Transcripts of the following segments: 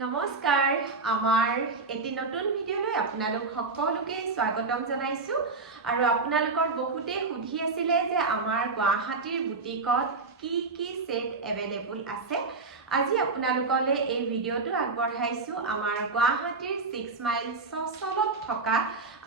নমস্কাৰ আমাৰ এটি নতুন ভিডিঅ'লৈ আপোনালোক সকলোকে স্বাগতম জনাইছো আৰু আপোনালোকৰ বহুতে সুধি আছিলে যে আমাৰ গুৱাহাটীৰ বুটিকত কি সেট এভেইলেবল আছে আজি আপোনালোকলৈ এই ভিডিঅ'টো আগবঢ়াইছো আমাৰ গুৱাহাটীৰ 6 মাইল চচলত থকা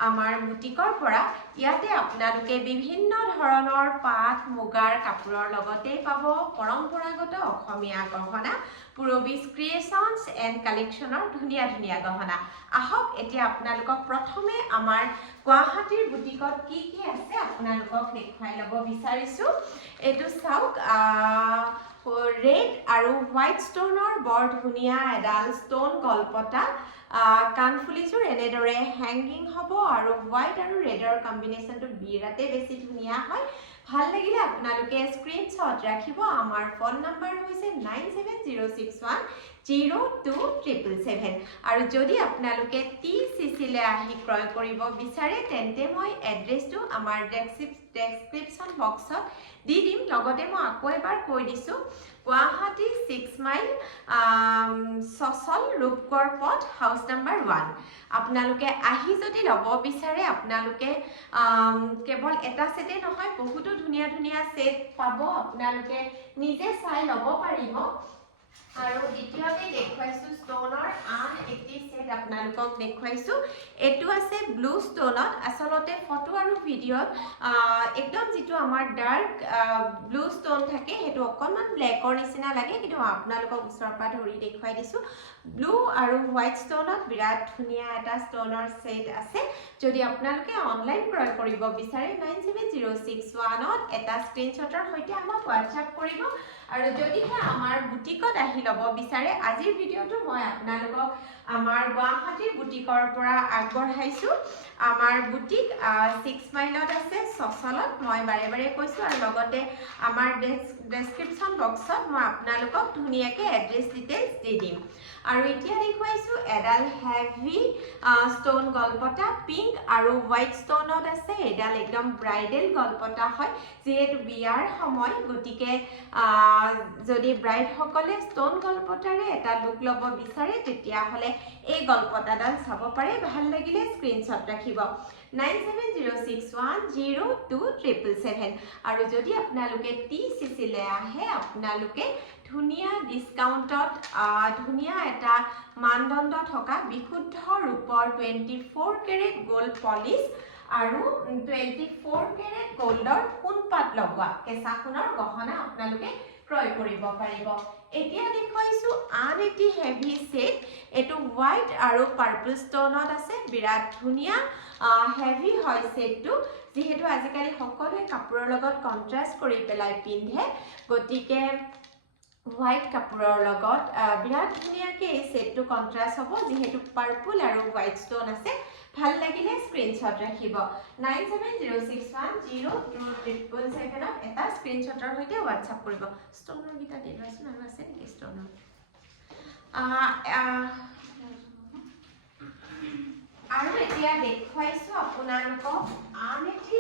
আমাৰ বুটিকৰ পৰা ইয়াতে আপোনালোকে বিভিন্ন ধৰণৰ পাট মুগাৰ কাপোৰৰ লগতে পাব পৰম্পৰাগত অসমীয়া গহনা পুৰবিজ ক্ৰিয়েশনছ এণ্ড কালেকশ্যনৰ ধুনীয়া গহনা আহক এতিয়া আপোনালোকক প্ৰথমে আমাৰ গুৱাহাটীৰ বুটিকত কি আছে আপোনালোকক দেখুৱাই ল'ব বিচাৰিছো এটো চাওক ৰেড আৰু হোৱাইট ষ্টোনৰ বৰ ধুনীয়া এডাল ষ্টোন গলপটা কানফুলিযোৰ এনেদৰে হেংগিং হ'ব আৰু হোৱাইট আৰু ৰেডৰ কম্বিনেশ্যনটো বিৰাতে বেছি ধুনীয়া হয় ভাল লাগিলে আপোনালোকে স্ক্ৰিনশ্বট ৰাখিব আমাৰ ফোন নম্বৰ হৈছে 9706102777 আৰু যদি আপোনালোকে TCCলে আহি ক্ৰয় কৰিব বিচাৰে তেন্তে মই এড্ৰেছটো আমাৰ ডেসক্ৰিপচন বক্সত দি দিম লগতে মই আকৌ এবাৰ কৈ দিছো গুৱাহাটী 6 মাইল চচল ৰূপগড় পথ হাউস নম্বৰ 1 আপোনালোকে আহি যদি ল'ব বিচাৰে আপোনালোকে কেৱল এটা সেটে নহয় বহুতো ধুনীয়া সেট পাব আপোনালোকে নিজে চাই ল'ব পাৰিব আৰু দ্বিতীয়তে দেখুৱাইছো ষ্টোনৰ আন একটি সেট আপোনালোকক দেখুৱাইছো এটো আছে ব্লু ষ্টোনত আসলতে ফটো আৰু ভিডিঅ'ত একদম যেটো আমাৰ ডাৰ্ক ব্লু ষ্টোন থাকে হেতু অকনমান ব্ল্যাকৰ নিচিনা লাগে কিন্তু আপোনালোকক ওচৰৰ পৰা ধৰি দেখুৱাই দিছো ব্লু আৰু হোৱাইট ষ্টোনত বিৰাট ধুনীয়া এটা ষ্টোনৰ সেট আছে যদি আপোনালোকে অনলাইন ক্ৰয় কৰিব বিচাৰে 97061ত এটা স্ক্ৰিনশ্বটৰ সৈতে আমাক WhatsApp কৰিব আৰু যদিহে আমাৰ বুটিকত আহি ল'ব বিচাৰে আজিৰ ভিডিঅ'টো মই আপোনালোকক আমাৰ গুৱাহাটীৰ বুটিকৰ পৰা আগবঢ়াইছো আমাৰ বুটিক 6 মাইলত আছে চচলত মই বাৰে কৈছো আৰু লগতে আমাৰ ডেসক্ৰিপচন বক্সত মই আপোনালোকক ধুনীয়াকৈ এড্ৰেছ ডিটেইলছ দি দিম আৰু এতিয়া দেখুৱাইছো এডাল হেভি ষ্টোন গলপটা পিংক আৰু হোৱাইট ষ্টোনত আছে এডাল একদম ব্ৰাইডেল গলপটা হয় যেহেতু বিয়াৰ সময় গতিকে যদি ব্ৰাইড সকলে ষ্টোন গলপটাৰে এটা লুক ল'ব বিচাৰে তেতিয়া হলে এই গলপটাডাল চাব পাৰে ভাল লাগিলে স্ক্ৰিনশ্বট ৰাখিব 9706102777 আৰু যদি আপোনালোকে TCCলে আহে আপোনালোকে ধুনীয়া ডিসকাউন্টত ধুনীয়া এটা মানদণ্ড থকা বিশুদ্ধ ৰূপৰ 24 কেৰেট গোল্ড পলিশ আৰু 24 কেৰেট গোল্ডৰ সোণপাত লগোৱা কেঁচা সোণৰ গহনা আপোনালোকে ক্ৰয় কৰিব পাৰিব এতিয়া দেখুৱাইছো আন এটি হেভি সেট এটো হোৱাইট আৰু পাৰ্পল ষ্টোনত আছে বিৰাট ধুনীয়া হেভি হয় সেটটো যেহেতু আজিকালি সকলোৱে কাপোৰৰ লগত কন্ট্ৰাস্ট কৰি পেলাই পিন্ধে গতিকে হোৱাইট কাপোৰৰ লগত বিৰাট ধুনীয়াকৈ এই সেটটো কন্ট্ৰাস্ট হ'ব যেহেতু পাৰ্পল আৰু হোৱাইট ষ্টোন আছে ভাল লাগিলে স্ক্ৰিনশ্বট ৰাখিব 9706102777 এটা স্ক্ৰিনশ্বটৰ সৈতে WhatsApp কৰিব ষ্টোনৰ গিটা দেখুৱাইছো আৰু আছে নেকি ষ্টোনৰ আৰু এতিয়া দেখুৱাইছো আপোনালোকক আন এটি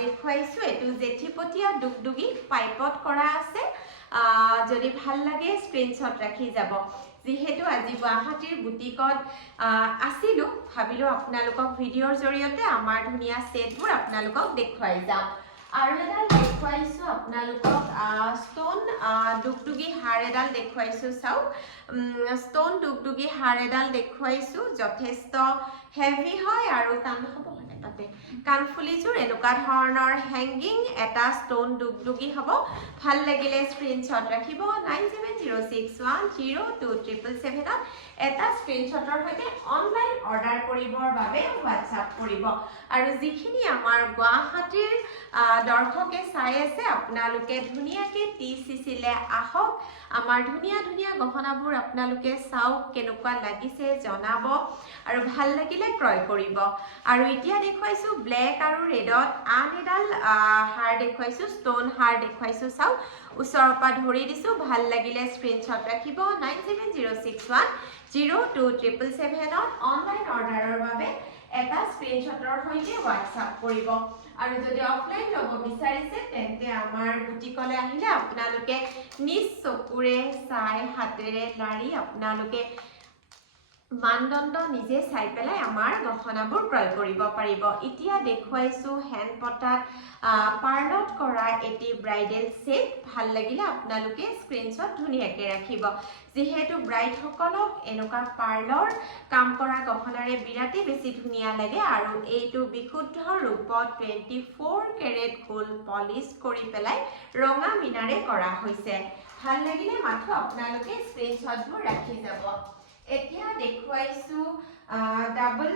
দেখুৱাইছো এটো জেঠিপটীয়া দুগদুগী পাইপত কৰা আছে যদি ভাল লাগে স্ক্ৰিনশ্বট ৰাখি যাব যেহেতু আজি গুৱাহাটীৰ বুটিকত আসিলো ভাবিলো আপোনালোকক ভিডিঅ'ৰ জৰিয়তে আমাৰ ধুনীয়া সেটবোৰ আপোনালোকক দেখুৱাই যাও আৰু এডাল দেখুৱাইছো আপোনালোকক ষ্টোন দুগদুগী হাৰ এডাল দেখুৱাইছো চাও ষ্টোন দুগদুগী হাৰ এডাল দেখুৱাইছো যথেষ্ট হেভি হয় আৰু টান হ'ব তাতে কানফুলিযোৰ এনেকুৱা ধৰণৰ হেংগিং এটা ষ্টোন দুগদুগী হ'ব ভাল লাগিলে স্ক্ৰিনশ্বট ৰাখিব 9706102777 এটা স্ক্ৰিনশ্বটৰ সৈতে অনলাইন অৰ্ডাৰ কৰিবৰ বাবে WhatsApp কৰিব আৰু যিখিনি আমাৰ গুৱাহাটীৰ দৰ্শকে চাই আছে আপোনালোকে ধুনীয়াকৈ TCCলে আহক আমাৰ ধুনীয়া গহনাবোৰ আপোনালোকে চাওক কেনেকুৱা লাগিছে জনাব আৰু ভাল লাগিলে ক্ৰয় কৰিব আৰু এতিয়া দেখুৱাইছো ব্ল্যাক আৰু ৰেডত আন এডাল হাৰ দেখুৱাইছো ষ্টোন হাৰ দেখুৱাইছো চাওক ওচৰৰ পৰা ধৰি দিছো ভাল লাগিলে স্ক্ৰিনশ্বট ৰাখিব 9706102777 অনলাইন অৰ্ডাৰৰ বাবে এটা স্ক্ৰিনশ্বটৰ সৈতে WhatsApp কৰিব আৰু যদি অফলাইন ল'ব বিচাৰিছে তেন্তে আমাৰ বুটিকলে আহিলে আপোনালোকে নিজ চকুৰে চাই হাতেৰে লাৰি আপোনালোকে মানদণ্ড নিজে চাই পেলাই আমাৰ গহনাবোৰ ক্ৰয় কৰিব পাৰিব। এতিয়া দেখুৱাইছো হেণ্ড পটাত পাৰ্লত কৰা এটি ব্ৰাইডেল সেট। ভাল লাগিলে আপোনালোকে স্ক্ৰীনশ্বট ধুনীয়াকৈ ৰাখিব। যিহেতু ব্ৰাইডসকলক এনেকুৱা পাৰ্লৰ কাম কৰা গহনাৰে বিৰাটেই বেছি ধুনীয়া লাগে আৰু এইটো বিশুদ্ধ ৰূপত 24 কেৰেট গোল্ড পলিশ কৰি পেলাই ৰঙা মিনাৰে কৰা হৈছে। ভাল লাগিলে মাথো আপোনালোকে স্ক্ৰীনশ্বটবোৰ ৰাখি যাব। এতিয়া দেখুৱাইছো ডাবল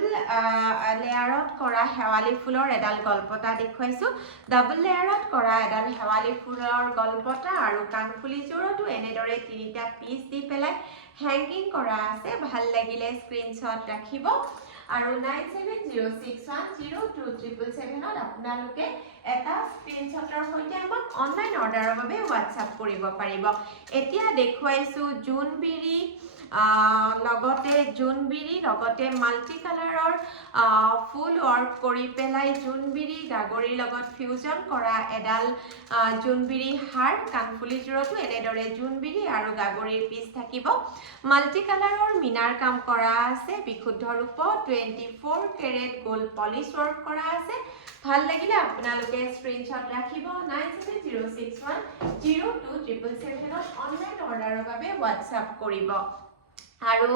লেয়াৰত কৰা শেৱালি ফুলৰ এডাল গলপতা দেখুৱাইছো। ডাবল লেয়াৰত কৰা এডাল শেৱালি ফুলৰ গলপতা আৰু কাণফুলিযোৰতো এনেদৰে 3টা পিচ দি পেলাই হেংগিং কৰা আছে। ভাল লাগিলে স্ক্ৰীনশ্বট ৰাখিব আৰু 9706102777 আপোনালোকে এটা স্ক্ৰীনশ্বটৰ সৈতে আমাক অনলাইন অৰ্ডাৰৰ বাবে হোৱাটছআপ কৰিব পাৰিব। এতিয়া দেখুৱাইছো জোনবিৰি লগতে মাল্টি কালাৰৰ ফুল ৱৰ্ক কৰি পেলাই জোনবিৰি গাগৰিৰ লগত ফিউজন কৰা এডাল জোনবিৰি হাৰ। কাণফুলিযোৰতো এনেদৰে জোনবিৰি আৰু গাগৰিৰ পিচ থাকিব। মাল্টি কালাৰৰ মিনাৰ কাম কৰা আছে। বিশুদ্ধ ৰূপত 24 কেৰেট গোল্ড পলিশ ৱৰ্ক কৰা আছে। ভাল লাগিলে আপোনালোকে স্ক্ৰীনশ্বট ৰাখিব। 9706102777 অনলাইন অৰ্ডাৰৰ বাবে হোৱাটছআপ কৰিব। আৰু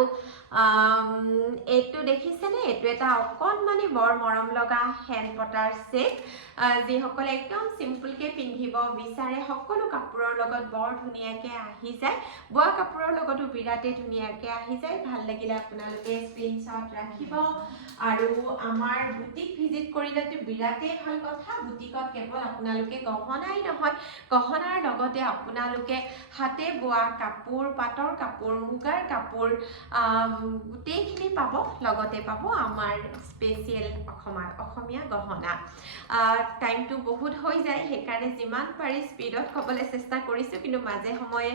এইটো দেখিছেনে, এইটো এটা অকণমানি বৰ মৰম লগা হেণ্ড পটাৰ সেট। যিসকলে একদম চিম্পলকৈ পিন্ধিব বিচাৰে সকলো কাপোৰৰ লগত বৰ ধুনীয়াকৈ আহি যায়। বোৱা কাপোৰৰ লগতো বিৰাটেই ধুনীয়াকৈ আহি যায়। ভাল লাগিলে আপোনালোকে স্ক্ৰীনশ্বট ৰাখিব। আৰু আমাৰ বুটিক ভিজিট কৰিলেতো বিৰাটেই ভাল কথা। বুটিকত কেৱল আপোনালোকে গহনাই নহয়, গহনাৰ লগতে আপোনালোকে হাতে বোৱা কাপোৰ, পাটৰ কাপোৰ, মুগাৰ কাপোৰ গোটেইখিনি পাব। লগতে পাব আমাৰ স্পেচিয়েল অসমীয়া গহনা। টাইমটো বহুত হৈ যায়, সেইকাৰণে যিমান পাৰি স্পীডত ক'বলৈ চেষ্টা কৰিছোঁ, কিন্তু মাজে সময়ে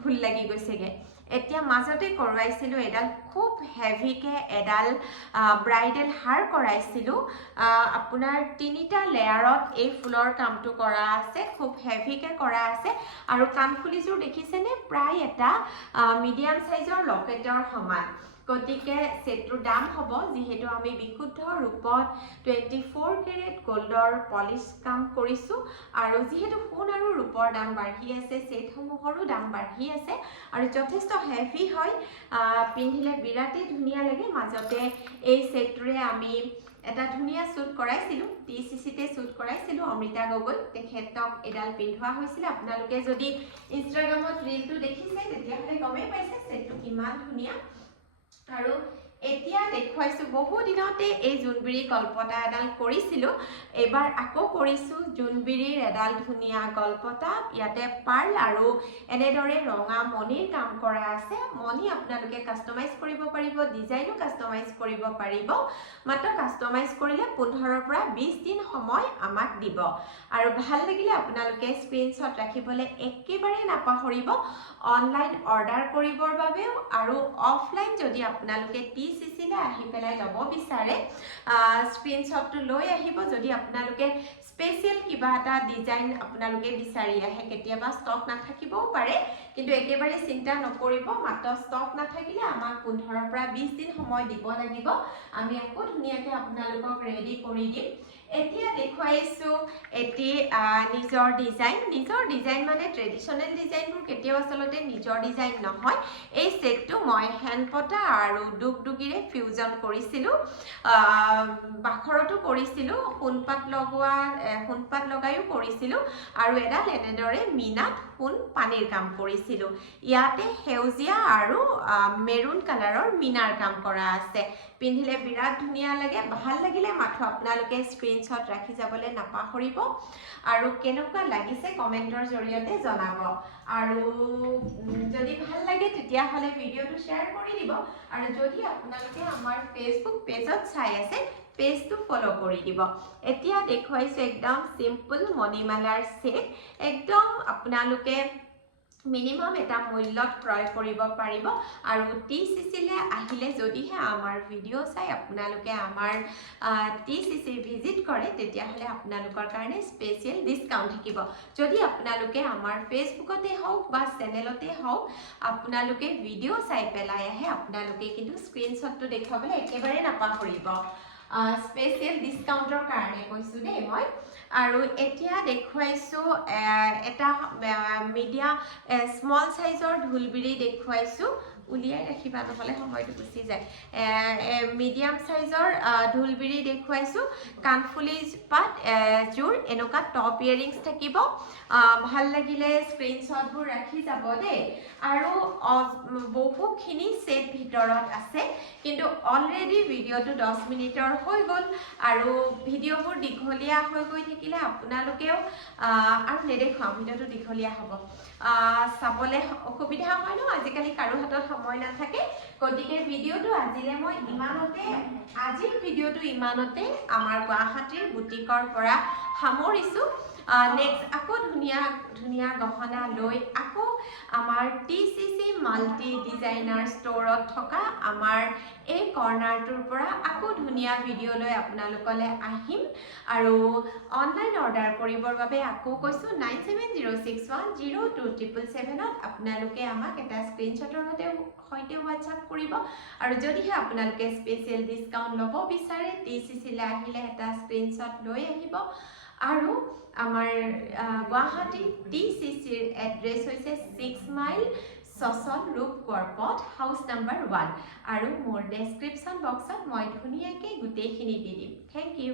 ভুল লাগি গৈছেগৈ। এতিয়া মাজতে কৰোৱাইছিলোঁ এডাল খুব হেভিকৈ এডাল ব্ৰাইডেল হাৰ কৰাইছিলোঁ। আপোনাৰ 3টা লেয়াৰত এই ফুলৰ কামটো কৰা আছে। খুব হেভিকৈ কৰা আছে আৰু কাণফুলিযোৰ দেখিছেনে, প্ৰায় এটা মিডিয়াম সাইজৰ লকেটৰ সমান। গতিকে সেটটোৰ দাম হ'ব, যিহেতু আমি বিশুদ্ধ ৰূপত 24 কেৰেট গোল্ডৰ পলিশ কাম কৰিছোঁ আৰু যিহেতু সোণ আৰু ৰূপৰ দাম বাঢ়ি আছে, সেটসমূহৰো দাম বাঢ়ি আছে আৰু যথেষ্ট হেভি হয়। পিন্ধিলে বিৰাটেই ধুনীয়া লাগে। মাজতে এই সেটটোৰে আমি এটা ধুনীয়া শ্বুট কৰাইছিলোঁ, TCCতে শ্বুট কৰাইছিলোঁ। অমৃতা গগৈ তেখেতক এডাল পিন্ধোৱা হৈছিলে। আপোনালোকে যদি ইনষ্টাগ্ৰামত ৰীলটো দেখিছে তেতিয়াহ'লে গমেই পাইছে সেটটো কিমান ধুনীয়া। আৰু এতিয়া দেখুৱাইছোঁ, বহু দিনতে এই জোনবিৰি গলপতা এডাল কৰিছিলোঁ, এইবাৰ আকৌ কৰিছোঁ জোনবিৰিৰ এডাল ধুনীয়া গলপতা। ইয়াতে পাৰ্ল আৰু এনেদৰে ৰঙা মণিৰ কাম কৰা আছে। মণি আপোনালোকে কাষ্টমাইজ কৰিব পাৰিব, ডিজাইনো কাষ্টমাইজ কৰিব পাৰিব। মাত্ৰ কাষ্টমাইজ কৰিলে 15ৰ পৰা 20 দিন সময় আমাক দিব। আৰু ভাল লাগিলে আপোনালোকে স্ক্ৰীনশ্বট ৰাখিবলৈ একেবাৰে নাপাহৰিব অনলাইন অৰ্ডাৰ কৰিবৰ বাবেও। আৰু অফলাইন যদি আপোনালোকে TCCলৈ আহি পেলাই ল'ব বিচাৰে, স্ক্ৰীনশ্বটটো লৈ আহিব। যদি আপোনালোকে স্পেচিয়েল কিবা এটা ডিজাইন আপোনালোকে বিচাৰি আহে, কেতিয়াবা ষ্টক নাথাকিবও পাৰে, কিন্তু একেবাৰে চিন্তা নকৰিব। মাত্ৰ ষ্টক নাথাকিলে আমাক 15ৰ পৰা 20 দিন সময় দিব লাগিব। আমি আকৌ ধুনীয়াকৈ আপোনালোকক ৰেডি কৰি দিম। এতিয়া দেখুৱাইছোঁ এটি নিজৰ ডিজাইন মানে ট্ৰেডিশ্যনেল ডিজাইনবোৰ কেতিয়াও আচলতে নিজৰ ডিজাইন নহয়। এই সেটটো মই হেণ্ড পটা আৰু দুগদুগিৰে ফিউজন কৰিছিলোঁ। বাখৰতো কৰিছিলোঁ, সোণপাত লগাইও কৰিছিলোঁ আৰু এডাল এনেদৰে মিনাত সোণ পানীৰ কাম কৰিছিলোঁ। ইয়াতে সেউজীয়া আৰু মেৰুন কালাৰৰ মিনাৰ কাম কৰা আছে। পিন্ধিলে বিৰাট ধুনীয়া লাগে। ভাল লাগিলে মাথো আপোনালোকে স্ক্ৰীনশ্বট ৰাখি যাবলৈ নাপাহৰিব আৰু কেনেকুৱা লাগিছে কমেণ্টৰ জৰিয়তে জনাব। আৰু যদি ভাল লাগে তেতিয়াহ'লে ভিডিঅ'টো শ্বেয়াৰ কৰি দিব। আৰু যদি আপোনালোকে আমাৰ ফেচবুক পেজত চাই আছে, পেজটো ফলো কৰি দিব। এতিয়া দেখুৱাইছোঁ একদম চিম্পল মণিমালাৰ সেট। একদম আপোনালোকে মিনিমাম এটা মূল্যত ক্ৰয় কৰিব পাৰিব আৰু TCCলৈ আহিলে যদিহে আমাৰ ভিডিঅ' চাই আপোনালোকে আমাৰ TCC ভিজিট কৰে তেতিয়াহ'লে আপোনালোকৰ কাৰণে স্পেচিয়েল ডিছকাউণ্ট থাকিব যদি আপোনালোকে আমাৰ ফেচবুকতে হওক বা চেনেলতে হওক আপোনালোকে ভিডিঅ' চাই পেলাই আহে আপোনালোকে কিন্তু স্ক্ৰীনশ্বটটো দেখুৱাবলৈ একেবাৰে নাপাহৰিব স্পেচিয়েল ডিছকাউণ্টৰ কাৰণে কৈছোঁ দেই মই আৰু এতিয়া দেখুৱাইছোঁ এটা মিডিয়াম স্মল চাইজৰ ঢোলবিৰি দেখুৱাইছোঁ উলিয়াই ৰাখিবা নহ'লে সময়টো গুচি যায় মিডিয়াম চাইজৰ ঢোলবিৰি দেখুৱাইছোঁ কাণফুলি পাত জোৰ এনেকুৱা টপ ইয়েৰিংছ থাকিব ভাল লাগিলে স্ক্ৰীনশ্বটবোৰ ৰাখি যাব দেই আৰু বহুখিনি ছেট ভিতৰত আছে কিন্তু অলৰেডি ভিডিঅ'টো 10 মিনিটৰ হৈ গ'ল আৰু ভিডিঅ'বোৰ দীঘলীয়া হৈ গৈ থাকিলে আপোনালোকেও আৰু নেদেখুৱাম ভিডিঅ'টো দীঘলীয়া হ'ব চাবলৈ অসুবিধা হয় ন আজিকালি কাৰো হাতত সময় নাথাকে গতিকে ভিডিঅ'টো আজিলৈ মই আজিৰ ভিডিঅ'টো ইমানতে আমাৰ গুৱাহাটীৰ বুটিকৰ পৰা সামৰিছোঁ নেক্সট আকৌ ধুনীয়া গহনা লৈ আকৌ আমাৰ TCC মাল্টি ডিজাইনাৰ ষ্ট'ৰত থকা আমাৰ এই কৰ্নাৰটোৰ পৰা আকৌ ধুনীয়া ভিডিঅ' লৈ আপোনালোকলৈ আহিম আৰু অনলাইন অৰ্ডাৰ কৰিবৰ বাবে আকৌ কৈছোঁ 9706102777 আপোনালোকে আমাক এটা স্ক্ৰীনশ্বটৰ সৈতে হোৱাটছআপ কৰিব আৰু যদিহে আপোনালোকে স্পেচিয়েল ডিছকাউণ্ট ল'ব বিচাৰে TCCলৈ আহিলে এটা স্ক্ৰীনশ্বট লৈ আহিব আৰু আমাৰ গুৱাহাটী TCCৰ এড্ৰেছ হৈছে 6 মাইল চচল ৰূপকোঁৱৰ পথ হাউচ নম্বৰ 1 আৰু মোৰ ডেছক্ৰিপশ্যন বক্সত মই ধুনীয়াকৈ গোটেইখিনি দি দিম থেংক ইউ